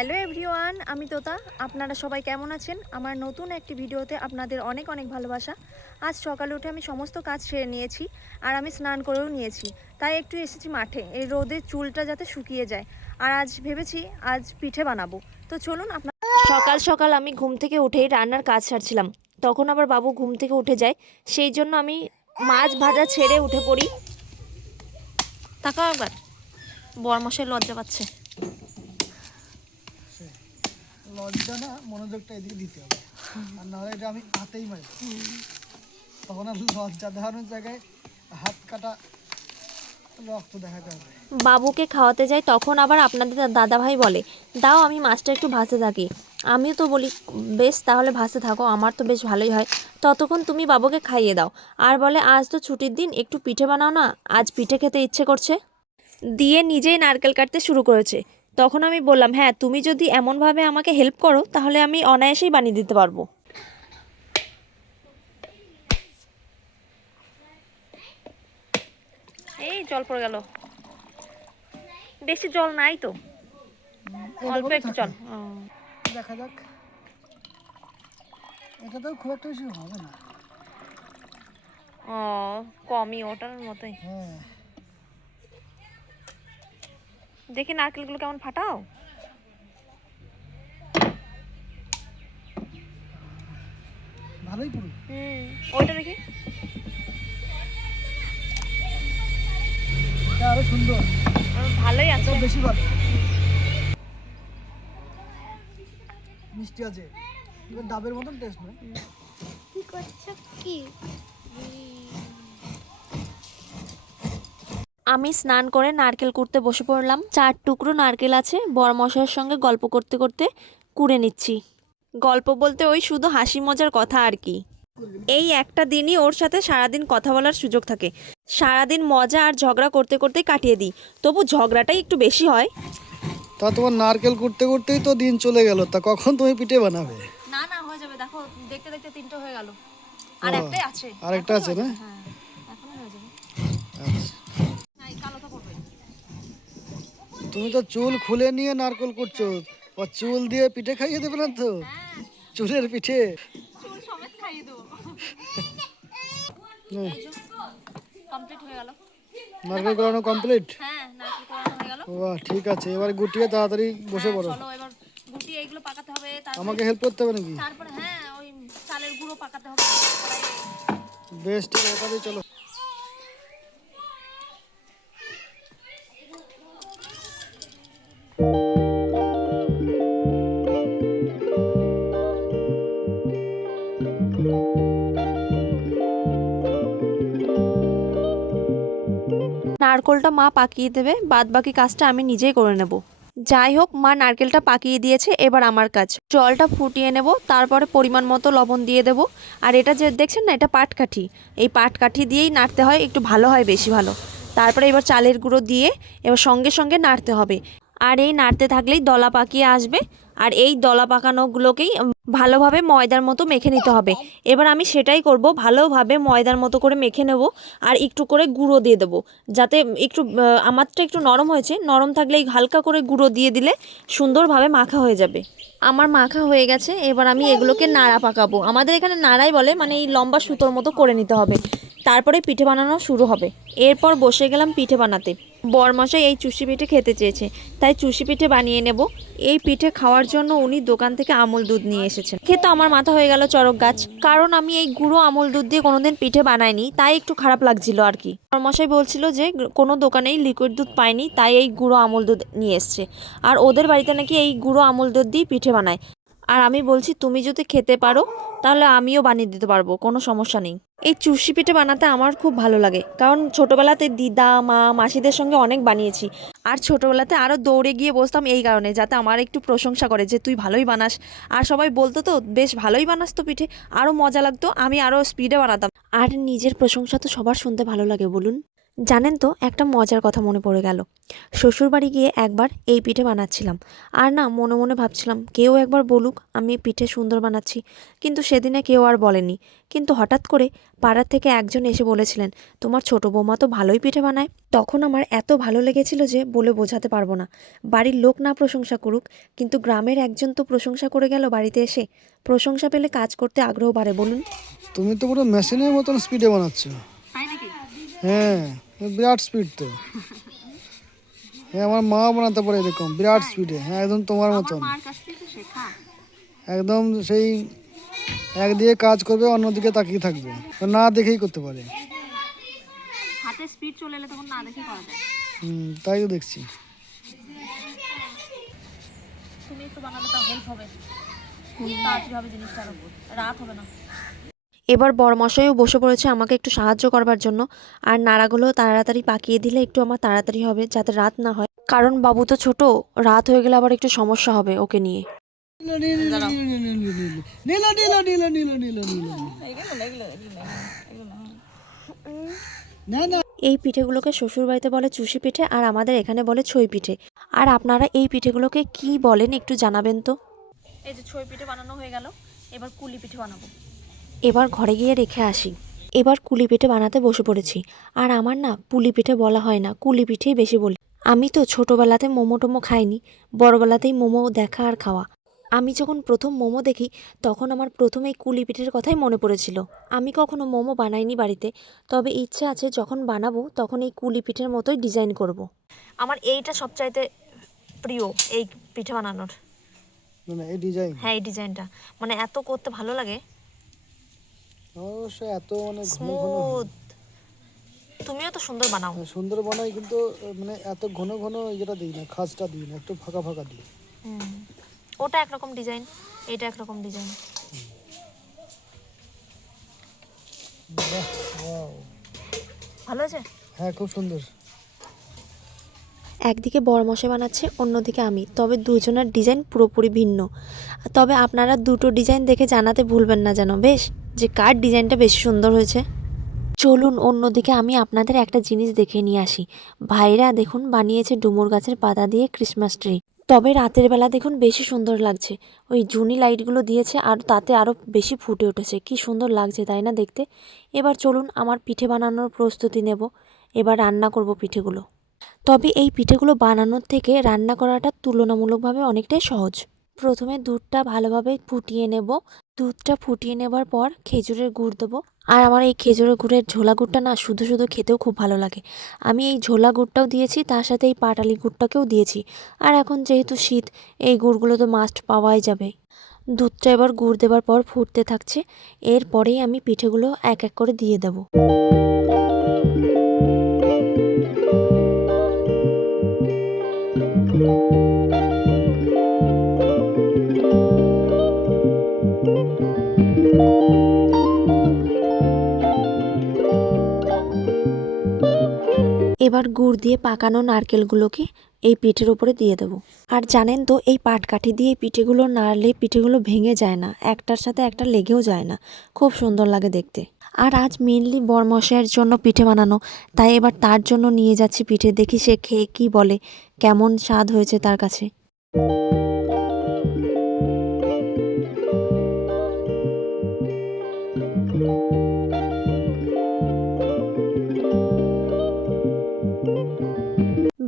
Hello everyone, আমি তোতা। আপনারা সবাই কেমন আছেন? আমার নতুন একটি ভিডিওতে আপনাদের অনেক অনেক ভালোবাসা। আজ সকালে উঠে আমি সমস্ত কাজ সেরে নিয়েছি, আর আমি স্নান করেও নিয়েছি। তাই একটু এসেছি মাঠে, এই রোদে চুলটা যাতে শুকিয়ে যায়। আর আজ ভেবেছি আজ পিঠে বানাবো। তো চলুন আপনার। সকাল সকাল আমি ঘুম থেকে উঠেই রান্নার কাজ সারছিলাম, তখন আবার বাবু ঘুম থেকে উঠে যায়। সেই জন্য আমি মাছ ভাজা ছেড়ে উঠে পড়ি। তাকাও একবার, বরমশাই লজ্জা পাচ্ছে। লজ্জা না, মনোযোগটা এদিকে দিতে হবে, আর নাহলে এটা আমি হাতেই মারি, তখন আর লজ্জা দেখানোর জায়গায় হাত কাটা রক্ত দেখাতে হবে। বাবুকে খাওয়াতে যাই, তখন আবার আপনাদের দাদাভাই বলে দাও আমি মাছটা একটু ভাজতে থাকি। আমিও তো বলি বেশ তাহলে ভাজতে থাকো, আমার তো বেশ ভালোই হয়, ততক্ষণ তুমি বাবুকে খাইয়ে দাও। আর বলে আজ তো ছুটির দিন, একটু পিঠে বানাও না, আজ পিঠে খেতে ইচ্ছে করছে। দিয়ে নিজেই নারকেল কাটতে শুরু করেছে। তখন আমি বললাম হ্যাঁ, তুমি যদি এমনভাবে আমাকে হেল্প করো তাহলে আমি অনায়াসেই বানিয়ে দিতে পারবো। এই জল পড়ে গেল, বেশি জল নাই তো, অল্প একটু জল। দেখা যাক, এটা তো খুব একটা বেশি হবে না। ও কমই, ওটার মতোই। হ্যাঁ, দেখি নারকেলগুলো কেমন ফাটাও। ভালোই পুরো। ওইটা দেখি। এটা আরো সুন্দর, ভালোই আছে, বেশি ভালো, মিষ্টি আছে, এবার ডাবের মতন টেস্ট নয়। কি করছো কি? আমি স্নান করে নারকেল কুড়তে বসে পড়লাম। 4 টুকরো নারকেল আছে, বরমশাইয়ের সঙ্গে গল্প করতে করতে কুড়ে নিচ্ছি। গল্প বলতে ওই শুধু হাসি মজার কথা আর কি। এই একটা দিনই ওর সাথে সারাদিন কথা বলার সুযোগ থাকে। সারাদিন মজা আর ঝগড়া করতে করতেই কাটিয়ে দিই, তবু ঝগড়াটাই একটু বেশি হয়। তা তোমার নারকেল করতে করতেই তো দিন চলে গেল, তা কখন তুমি পিঠে বানাবে? না না, হয়ে যাবে, দেখো দেখতে দেখতে 3টে হয়ে গেল, আর একটাই আছে। আরেকটা আছে না? হ্যাঁ, এখনো হয়ে যাবে। আচ্ছা, এই কালোটা করবে। তুমি তো চুল খুলে নিয়ে নারকেল করছো, ও চুল দিয়ে পিঠে খাইয়ে দেবে না তো? চুলের পিঠে। চুল সমেত খাইয়ে দেবো। কমপ্লিট হয়ে গেল। নারকেল করানো কমপ্লিট। হ্যাঁ, নারকেল কোরানো হয়ে গেল। বাহ, ঠিক আছে, এবার গুটিয়ে তাড়াতাড়ি বসে পড়ো। চলো এবার গুটি এইগুলো পাকাতে হবে, আমাকে হেল্প করতে হবে নাকি? তারপরে হ্যাঁ ওই চালের গুঁড়ো পাকাতে হবে কড়াইয়ে। বেশ, ঠিক আছে, তাড়াতাড়ি চলো। নারকেলটা মা পাকিয়ে দেবে, বাদ বাকি কাজটা আমি নিজেই করে নেব। যাই হোক, মা নারকেলটা পাকিয়ে দিয়েছে, এবার আমার কাজ। জলটা ফুটিয়ে নেব, তারপরে পরিমাণ মতো লবণ দিয়ে দেব। আর এটা যে দেখছেন না, এটা পাটকাঠি। এই পাটকাঠি দিয়েই নাড়তে হয়, একটু ভালো হয়, বেশি ভালো। তারপরে এবার চালের গুঁড়ো দিয়ে এবার সঙ্গে সঙ্গে নাড়তে হবে। আর এই নাড়তে থাকলেই দলা পাকিয়ে আসবে। আর এই দলা পাকানোগুলোকেই ভালোভাবে ময়দার মতো মেখে নিতে হবে। এবার আমি সেটাই করব, ভালোভাবে ময়দার মতো করে মেখে নেব। আর একটু করে গুঁড়ো দিয়ে দেবো, যাতে একটু আমারটা একটু নরম হয়েছে, নরম থাকলে এই হালকা করে গুঁড়ো দিয়ে দিলে সুন্দরভাবে মাখা হয়ে যাবে। আমার মাখা হয়ে গেছে, এবার আমি এগুলোকে নাড়া পাকাবো। আমাদের এখানে নাড়াই বলে, মানে এই লম্বা সুতোর মতো করে নিতে হবে। তারপরে পিঠে বানানো শুরু হবে। এরপর বসে গেলাম পিঠে বানাতে। বরমশাই এই চুষি পিঠে খেতে চেয়েছে, তাই চুষি পিঠে বানিয়ে নেব। এই পিঠে খাওয়ার জন্য উনি দোকান থেকে আমুল দুধ নিয়ে এসেছেন। খেতে আমার মাথা হয়ে গেল চড়ক গাছ, কারণ আমি এই গুঁড়ো আমুল দুধ দিয়ে কোনোদিন পিঠে বানাইনি, তাই একটু খারাপ লাগছিল আর কি। বরমশাই বলছিল যে কোনো দোকানেই লিকুইড দুধ পায়নি, তাই এই গুঁড়ো আমুল দুধ নিয়ে এসছে। আর ওদের বাড়িতে নাকি এই গুঁড়ো আমুল দুধ দিয়ে পিঠে বানায়। আর আমি বলছি তুমি যদি খেতে পারো তাহলে আমিও বানিয়ে দিতে পারবো, কোনো সমস্যা নেই। এই চুষি পিঠে বানাতে আমার খুব ভালো লাগে, কারণ ছোটোবেলাতে দিদা মা মাসিদের সঙ্গে অনেক বানিয়েছি। আর ছোটোবেলাতে আরও দৌড়ে গিয়ে বসতাম এই কারণে, যাতে আমার একটু প্রশংসা করে যে তুই ভালোই বানাস। আর সবাই বলতো তো বেশ ভালোই বানাস তো পিঠে, আরও মজা লাগতো, আমি আরও স্পিডে বানাতাম। আর নিজের প্রশংসা তো সবার শুনতে ভালো লাগে বলুন। জানেন তো একটা মজার কথা মনে পড়ে গেল। শ্বশুরবাড়ি গিয়ে একবার এই পিঠে বানাচ্ছিলাম। আর না মনে মনে ভাবছিলাম কেউ একবার বলুক আমি পিঠে সুন্দর বানাচ্ছি। কিন্তু সেদিনে কেউ আর বলেনি। কিন্তু হঠাৎ করে পাড়ার থেকে একজন এসে বলেছিলেন, তোমার ছোট বৌমা তো ভালোই পিঠে বানায়। তখন আমার এত ভালো লেগেছিল যে বলে বোঝাতে পারবো না। বাড়ির লোক না প্রশংসা করুক, কিন্তু গ্রামের একজন তো প্রশংসা করে গেল বাড়িতে এসে। প্রশংসা পেলে কাজ করতে আগ্রহ বাড়ে বলুন। তুমি তো পুরো মেশিনের মতন স্পিডে বানাচ্ছ। হ্যাঁ, বিরাট স্পিড তো। হ্যাঁ, আমার মা বানাতে পারে এরকম বিরাট স্পিডে। হ্যাঁ, একদম তোমার মতন। একদম সেই একদিকে কাজ করবে, অন্যদিকে তাকিয়ে থাকবে, না দেখেই করতে পারে। হাতে স্পিড চলে এলে তখন না দেখে করা যায়। তাই তো দেখছি। তুমি একটু বানালে তা হেল্প হবে, তাড়াতাড়ি হবে জিনিসটা, রাত হবে না। এবার বড়মশাইও বসে পড়েছে আমাকে একটু সাহায্য করবার জন্য। আর নাড়াগুলো তাড়াতাড়ি পাকিয়ে দিলে একটু আমার তাড়াতাড়ি হবে, যাতে রাত না হয়। কারণ বাবু তো ছোট, রাত হয়ে গেলে আবার একটু সমস্যা হবে ওকে নিয়ে। নীলা নীলা নীলা নীলা নীলা নীলা না না। এই পিঠেগুলোকে শ্বশুরবাড়িতে বলে চুষি পিঠে, আর আমাদের এখানে বলে ছই পিঠে। আর আপনারা এই পিঠেগুলোকে কি বলেন একটু জানাবেন তো। এই যে ছই পিঠে বানানো হয়ে গেল, এবার কুলি পিঠে বানাবো। এবার ঘরে গিয়ে রেখে আসি। এবার কুলি পিঠে বানাতে বসে পড়েছি। আর আমার না পুলি পিঠে বলা হয় না, কুলি পিঠেই বেশি বলি। আমি তো ছোটোবেলাতে মোমো টোমো খাইনি, বড়বেলাতেই মোমো দেখা আর খাওয়া। আমি যখন প্রথম মোমো দেখি তখন আমার প্রথম এই কুলি পিঠের কথাই মনে পড়েছিল। আমি কখনো মোমো বানাইনি বাড়িতে, তবে ইচ্ছে আছে যখন বানাবো তখন এই কুলি পিঠের মতোই ডিজাইন করব। আমার এইটা সবচাইতে প্রিয় এই পিঠে বানানোর। মানে এই ডিজাইন, হ্যাঁ এই ডিজাইনটা মানে এত করতে ভালো লাগে, অবশ্য এত মানে ঘন ঘন হয়। স্মুথ। তুমিও তো সুন্দর বানাও। সুন্দর বানাই, কিন্তু মানে এত ঘন ঘন যেটা দিই না, খাজটা দিই না, একটু ফাঁকা ফাঁকা দিই। ওটা একরকম ডিজাইন, এটা একরকম ডিজাইন। বাহ, ওয়াও। ভালো আছে? হ্যাঁ, খুব সুন্দর। একদিকে বড়মশাই বানাচ্ছে, অন্যদিকে আমি, তবে দুজনের ডিজাইন পুরোপুরি ভিন্ন। তবে আপনারা দুটো ডিজাইন দেখে জানাতে ভুলবেন না যেন বেশ, যে কার ডিজাইনটা বেশি সুন্দর হয়েছে। চলুন অন্যদিকে আমি আপনাদের একটা জিনিস দেখে নিয়ে আসি। ভাইরা দেখুন বানিয়েছে ডুমুর গাছের পাতা দিয়ে ক্রিসমাস ট্রি। তবে রাতের বেলা দেখুন বেশি সুন্দর লাগছে, ওই জুনি লাইটগুলো দিয়েছে আর তাতে আরও বেশি ফুটে উঠেছে, কি সুন্দর লাগছে তাই না দেখতে। এবার চলুন আমার পিঠে বানানোর প্রস্তুতি নেব। এবার রান্না করব পিঠেগুলো। তবে এই পিঠেগুলো বানানোর থেকে রান্না করাটা তুলনামূলকভাবে অনেকটাই সহজ। প্রথমে দুধটা ভালোভাবে ফুটিয়ে নেব। দুধটা ফুটিয়ে নেবার পর খেজুরের গুড় দেবো। আর আমার এই খেজুরের গুড়ের ঝোলা গুড়টা না শুধু শুধু খেতেও খুব ভালো লাগে। আমি এই ঝোলা গুড়টাও দিয়েছি, তার সাথে এই পাটালি গুড়টাকেও দিয়েছি। আর এখন যেহেতু শীত, এই গুড়গুলো তো মাস্ট পাওয়াই যাবে। দুধটা এবার গুড় দেবার পর ফুটতে থাকছে। এরপরেই আমি পিঠেগুলো এক এক করে দিয়ে দেবো। এবার গুড় দিয়ে পাকানো নারকেলগুলোকে এই পিঠের উপরে দিয়ে দেবো। আর জানেন তো এই পাটকাঠি দিয়ে পিঠেগুলো নাড়লে পিঠেগুলো ভেঙে যায় না, একটার সাথে একটা লেগেও যায় না, খুব সুন্দর লাগে দেখতে। আর আজ মেনলি বরমশাইয়ের জন্য পিঠে বানানো, তাই এবার তার জন্য নিয়ে যাচ্ছি পিঠে, দেখি সে খেয়ে কি বলে, কেমন স্বাদ হয়েছে তার কাছে।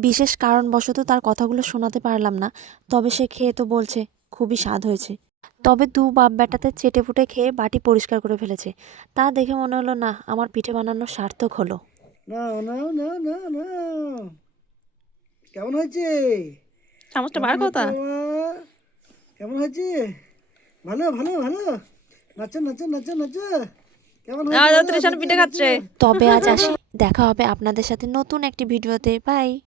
বিশেষ কারণবশত তার কথাগুলো শোনাতে পারলাম না, তবে সে খেয়ে তো বলছে খুবই স্বাদ হয়েছে। তবে দু বাপ বেটাতে চেটেপুটে খেয়ে বাটি পরিষ্কার করে ফেলেছে। তা দেখে মনে হলো না আমার পিঠে বানানো সার্থক হলো। না না না না না, কেমন হয়েছে? চামচটা কেমন বার হয়েছে কথা। আমার? কেমন হয়েছে? ভালো ভালো ভালো। নাচো নাচো নাচো নাচো। কেমন হয়েছে? পিঠে খাচ্ছে। তবে আজ আসি, দেখা হবে আপনাদের সাথে নতুন একটি ভিডিওতে। বাই।